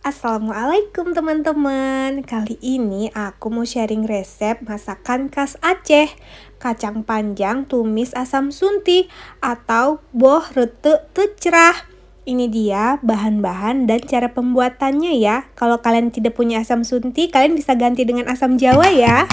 Assalamualaikum teman-teman. Kali ini aku mau sharing resep masakan khas Aceh, kacang panjang tumis asam sunti atau boh rete tecrah. Ini dia bahan-bahan dan cara pembuatannya ya. Kalau kalian tidak punya asam sunti, kalian bisa ganti dengan asam jawa ya.